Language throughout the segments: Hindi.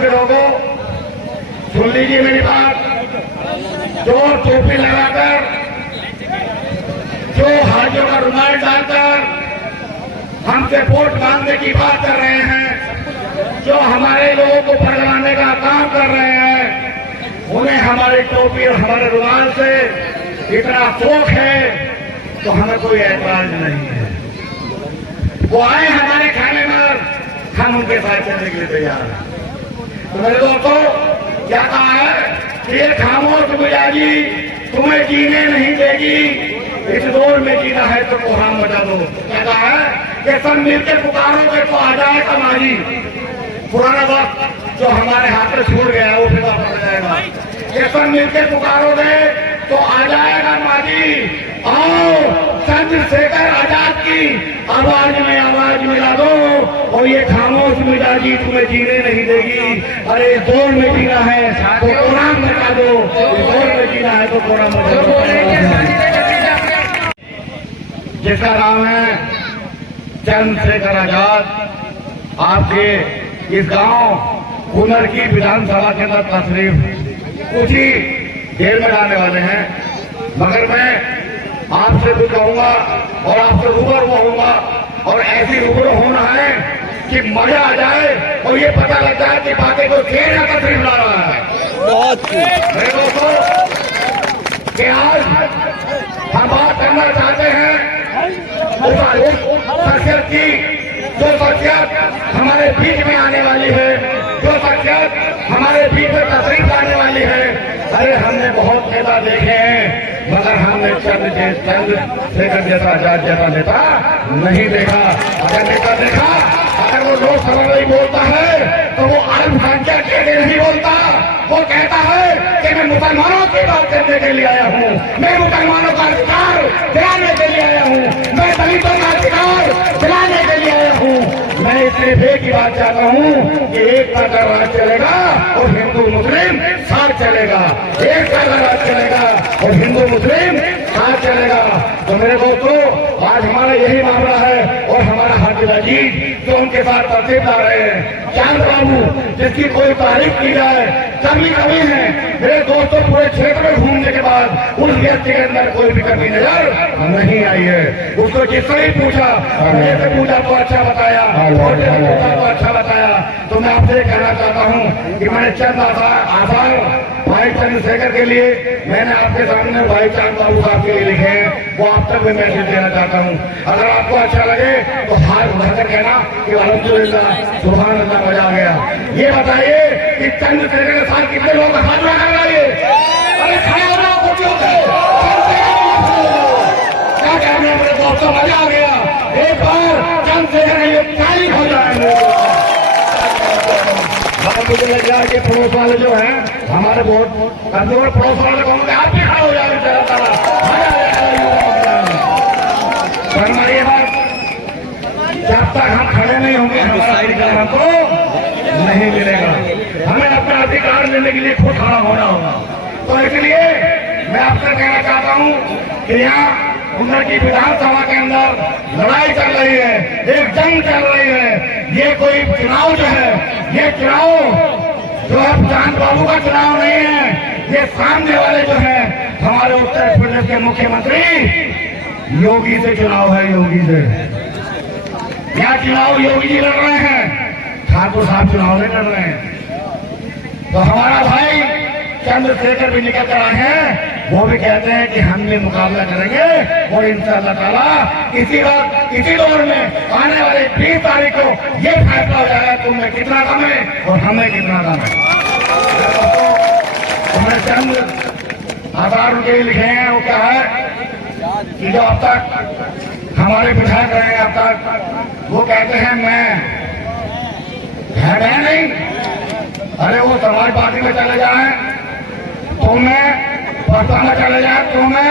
के लोगों, सुन लीजिए मेरी बात। जो टोपी लगाकर, जो हाथों का रुमाल डालकर हमसे वोट मांगने की बात कर रहे हैं, जो हमारे लोगों को भड़काने का काम कर रहे हैं, उन्हें हमारी टोपी और हमारे रुमाल से इतना शौक है तो हमें कोई ऐतराज नहीं है। वो आए हमारे खाने में, हम उनके साथ चलने के लिए तैयार हैं। तो मेरे दोस्तों, क्या कहा है कि ये खामोश मिजाजी तुम्हें जीने नहीं देगी, इस दौर में जीना है तो कोहराम बजा दो। क्या कहा है कि सब मिलकर पुकारोगे तो आ जाएगा माजी। पुराना वक्त जो हमारे हाथ में छूट गया वो फिर वापस आ जाएगा। ये सब मिलकर पुकारोगे तो आ जाएगा माजी। आओ चंद्रशेखर आजाद की आवाज में आवाज मिला दो, और ये खामोश मिजाजी तुम्हें जीने नहीं देगी। अरे इस दौर में जीना है तो कोहराम बजा दो, इस दौर में जीना है तो कोहराम बजा दो। जिसका नाम है चंद्रशेखर आजाद, आपके इस गांव कुनर की विधानसभा के अंदर तशरीफ कुछ ही देर में आने वाले हैं। मगर मैं आपसे कुछ कहूंगा और आपसे रूबरू होऊंगा, और ऐसी रूबरू होना है कि मजा आ जाए और ये पता लग जाए कि बातें को खेल या तशरीफ ला रहा है। मेरे दोस्तों, कि आज हम बात करना चाहते हैं उस शख्सियत की, जो शख्सियत हमारे बीच में आने वाली है, जो शख्सियत हमारे बीच में तशरीफ लाने वाली है। अरे हमने बहुत नेता देखे हैं, मगर हमने चंद्रशेखर जैसा आजाद जैसा नेता नहीं देखा। अगर नेता देखा, अगर वो लोकसभा में बोलता है तो वो अल्पसंख्यक के लिए नहीं बोलता, वो कहता है कि मैं मुसलमानों की बात करने के लिए आया हूँ, मैं मुसलमानों का अधिकार दिलाने के लिए आया हूँ, मैं दलितों का अधिकार दिलाने के लिए आया हूँ। मैं सिर्फ एक ही बात चाहता हूँ कि एकता का राज चलेगा और हिंदू मुस्लिम साथ चलेगा, एकता का राज चलेगा और हिंदू मुस्लिम साथ चलेगा। तो मेरे दोस्तों, आज हमारा यही मामला है और हमारा हाजिर अजीज जो उनके साथ तरतीब ला रहे हैं, चांद बाबू, जिसकी कोई तारीफ की जाए कमी कमी है। मेरे दोस्तों, पूरे क्षेत्र में घूमने के बाद उस व्यक्ति के अंदर कोई भी कमी नजर नहीं आई है। उसको जिससे ही पूछा, पूछा तो अच्छा बताया, पूछा तो अच्छा बताया। तो मैं आपसे कहना चाहता हूँ कि मैंने चंद आभार भाई चंद्रशेखर के लिए मैंने आपके सामने भाई चांद बाबू साहब के लिए लिखे हैं, वो आप तक भी मैसेज देना चाहता हूँ। अगर आपको अच्छा लगे तो हाथ उठाकर कहना कि अल्हम्दुलिल्लाह सुभान अल्लाह मजा आ गया। ये बताइए कि चंद्रशेखर के साथ कितने लोग हाथ लगाएंगे? ये अरे खड़े हो जाओ कुर्सियों पे, क्या कहना मेरे दोस्तों, मजा आ गया। एक बार चंद्रशेखर ये तारीफ हो जाएंगे। मुझे लग रहा है कि पड़ोस वाले जो हैं हमारे बहुत कमजोर पड़ोस वाले कहूँगे आप भी खड़ा हो जाए वरना ये बात जब तक हम खड़े नहीं होंगे हमको नहीं मिलेगा। हमें अपना अधिकार लेने के लिए खुद खड़ा होना होगा। तो इसलिए मैं आपसे कहना चाहता हूँ कि यहाँ कुनर की विधानसभा के अंदर लड़ाई चल रही है, एक जंग चल रही है। ये कोई चुनाव जो है, ये चुनाव जो है चांद बाबू का चुनाव नहीं है, ये सामने वाले जो है हमारे उत्तर प्रदेश के मुख्यमंत्री योगी से चुनाव है। योगी से क्या चुनाव योगी जी लड़ रहे हैं, ठाकुर साहब चुनाव नहीं लड़ रहे हैं। तो हमारा भाई चंद्रशेखर भी निकल कर आए हैं, वो भी कहते हैं कि हम भी मुकाबला करेंगे और इंशाअल्लाह ताला इसी वक्त इसी दौर में आने वाले 20 तारीख को ये फैसला हो जाएगा तुम्हें कितना कम है और हमें कितना कम है। हमने चंद आधार उनके लिए लिखे हैं, वो क्या है कि जो अब तक हमारे विधायक रहे अब तक, वो कहते हैं मैं है नहीं। अरे वो समाज पार्टी में चले जाए तो मैं पटना चले जाए तो मैं,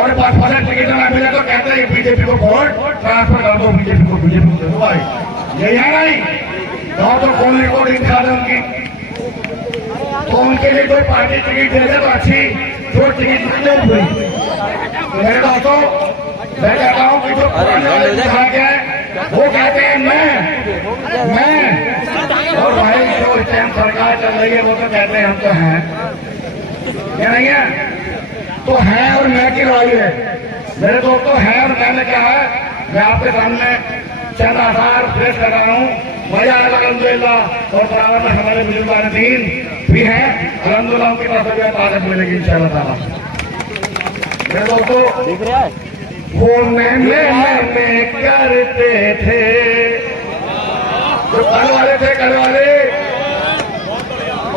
और बसपा टिकट ना मिले तो कहते हैं बीजेपी को वोट ट्रांसफर कर दो, बीजेपी को दे दो। भाई यही है नहीं तो कौन रिकॉर्ड दिखा दे उनकी, तो उनके लिए कोई पार्टी टिकट दे दे तो अच्छी, जो टिकट नहीं हुई। मेरे दोस्तों, मैं कहता हूँ कि जो पुराने वाले विधायक हैं वो कहते हैं मैं और भाई जो कहते हैं हम सरकार चल रही है, वो तो कहते हैं हम तो हैं, क्या नहीं है? तो है और मैं की लड़ाई है मेरे दोस्तों। है और मैं में क्या है, मैं आपके सामने चंद आसार पेश कर रहा हूँ। मजा आएगा अल्हम्दुलिल्लाह। और बराबर में हमारे बुजुर्गान दीन भी हैं, अल्हम्दुलिल्लाह उनकी तरफ से ताकत मिलेगी इंशाअल्लाह ताला। मेरे दोस्तों, वो मैं करते थे जो कल वाले थे, कल वाले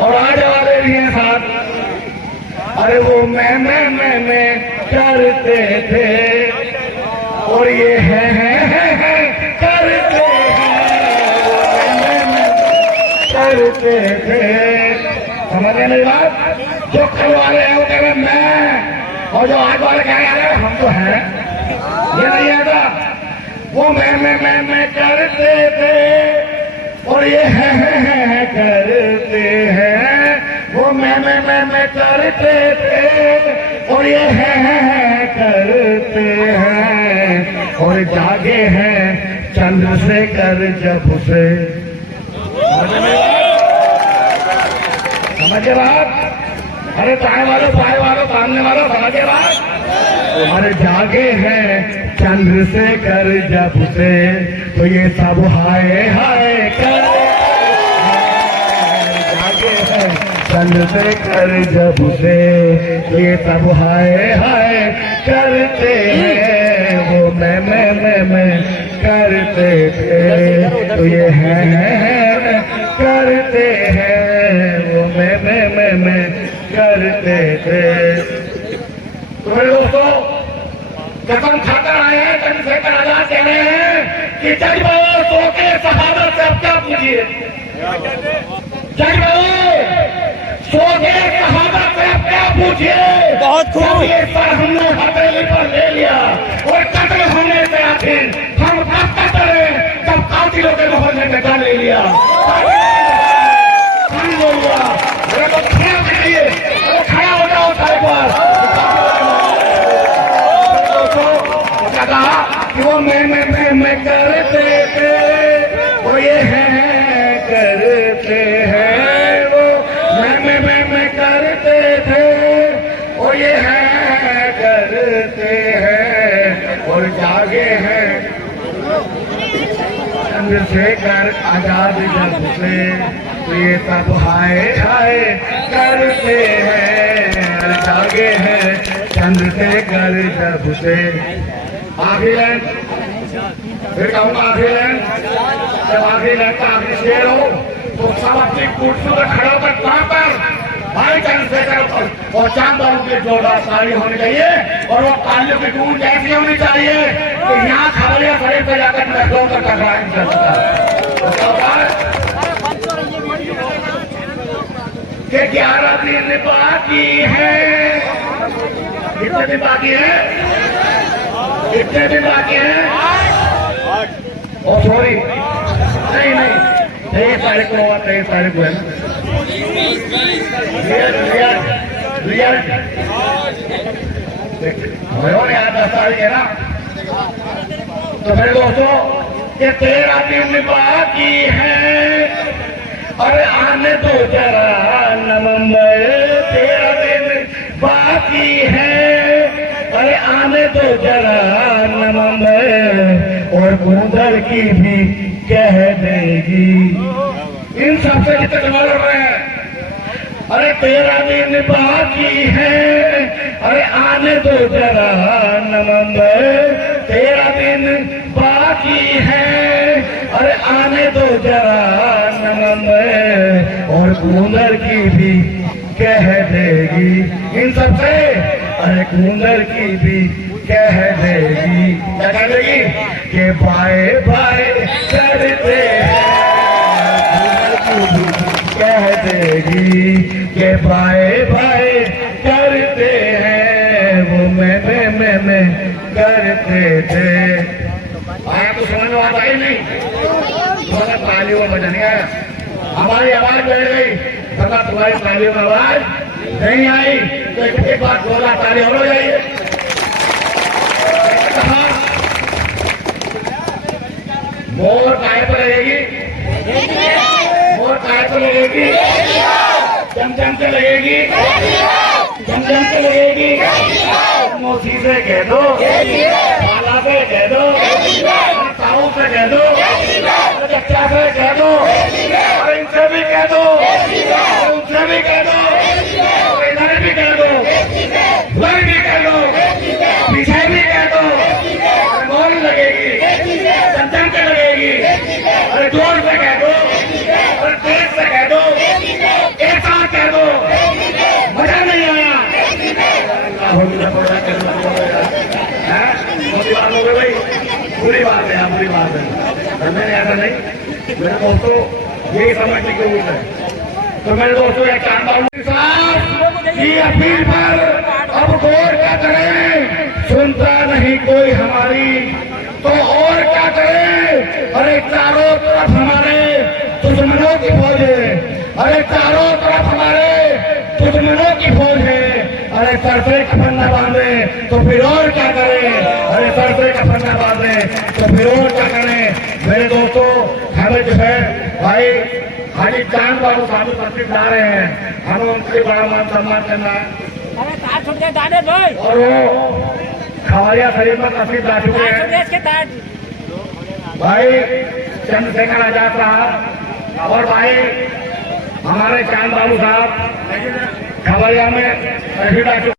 और आज वाले भी हैं साथ। अरे वो मैं करते थे और ये है करते हैं, करते थे। समझे मेरी बात? जो कल वाले हैं वो कह रहे मैं, और जो आज वाले कह रहे हैं हम तो हैं, ये नहीं आता। वो मैं करते थे और ये है करते हैं। वो मैं करते थे और ये है करते हैं। और जागे हैं चंद्रशेखर जब से। समझे बात? अरे ताए वालों, पाए वालों, सामने वालों, समझे बात? अरे जागे हैं चंद्रशेखर जब से, तो ये सब हाय कर। जागे हैं चंद्रशेखर जब से, तो ये सब हाय करते हैं। वो मैं करते थे तो ये है करते हैं। वो मैं करते थे। तो मेरे दोस्तों, कसम खाकर आए हैं, चंद्रशेखर आजाद कह रहे हैं कि जज बाबू सो के शहादत से अब क्या पूछिए। जज बाबू सो के शहादत से अब क्या पूछिए। बहुत खूब। ये सर हमने हथेली पर ले लिया और कत्ल होने से आखिर हम कब कतरे, जब कातिलों के मोहल्ले में डाल ले लिया। मेरे को खड़ा करिए, खड़ा हो जाओ साइड पर। कहा कि वो मैं करते थे, वो ये है करते हैं। वो मैं करते थे, वो ये है करते हैं। और जागे हैं चंद्रशेखर आजाद जब से, तो ये सब हाय करते हैं। जागे हैं चंद्रशेखर जब से। आखिरी लाइन फिर कहूंगा, आखिरी लाइन। जब आखिरी लाइन का आखिरी शेर हो तो सब अपनी कुर्सी पर खड़े होकर कहां पर भाई चंद्रशेखर और चांद बाबू की जोरदार ताली होनी चाहिए। और वो तालियों की गूंज ऐसी होनी चाहिए कि यहाँ खबरिया शरीफ पे जाकर लखनऊ तक टकराए कि 11 दिन बाकी है। कितने दिन बाकी है? कितने दिन बाकी हैं? ओ सॉरी, नहीं 23 तारीख को हुआ, 23 तारीख को है ना। रियल 10 तारीख है ना। तो मेरे दोस्तों, ये 13 दिन बाकी है। अरे आने तो जरा नवंबर, 13 दिन बाकी है। अरे आने तो जरा नवंबर, और कूदर की भी कह देगी। इन सबसे कितने लड़ रहे हैं? अरे 13 दिन बाकी है। अरे आने तो जरा नवंबर, 13 दिन बाकी है। अरे आने तो जरा नवंबर, और कूदर की भी कह देगी। इन सबसे अरे कूदर की भी कह देगी। क्या कह देगी? कि बाय बाय करते हैं। कह देगी कि बाय बाय करते हैं। वो मैं करते थे। आया तो समझ में आता ही नहीं। थोड़ा तालियों में बजा नहीं आया, हमारी आवाज बैठ गई। पता तुम्हारी तालियों में आवाज नहीं आई तो एक बार 2 लाख ताली और हो जाइए। मोर काय पर रहेगी? मोर काय सरकार को लगेगी, जम जम के लगेगी, जम जम के लगेगी। मोदी से कह दो, माला से कह दो, ताऊ से कह दो, चचा से कह दो, और इनसे भी कह दो, उनसे भी कह दो, इधर भी कह दो, उधर भी कह दो, पीछे भी कह दो। मौन लगेगी, जम जम के लगेगी। अरे जोर से कह दो, अरे तेज से कह दो, एक साथ कह दो। मजा नहीं आया। मोदी बात हो गई भाई, बुरी बात है, बुरी बात है। मैंने ऐसा नहीं, मेरे दोस्तों यही समझने की जरूरत है। तो मेरे दोस्तों एक चांद की अपील पर अब गौर क्या करें, सुनता नहीं कोई हमारी तो और क्या करें। अरे चारों तरफ हमारे दुश्मनों की फौज है, अरे चारों तरफ हमारे दुश्मनों की फौज है। अरे सर से कफन न बांधे तो फिर और क्या करें, अरे सर से कफन न बांधे तो फिर और क्या करें। मेरे दोस्तों हमें जो है भाई हाजी चांद बाबू साधु तस्वीर ला रहे हैं, हमें उनके बड़ा मान सम्मान करना है। और वो खवारिया शरीफ में तस्वीर ला चुके हैं भाई चंद्रशेखर आजाद साहब और भाई हमारे चांद बाबू साहब खबरिया में तस्वीर ला चुके।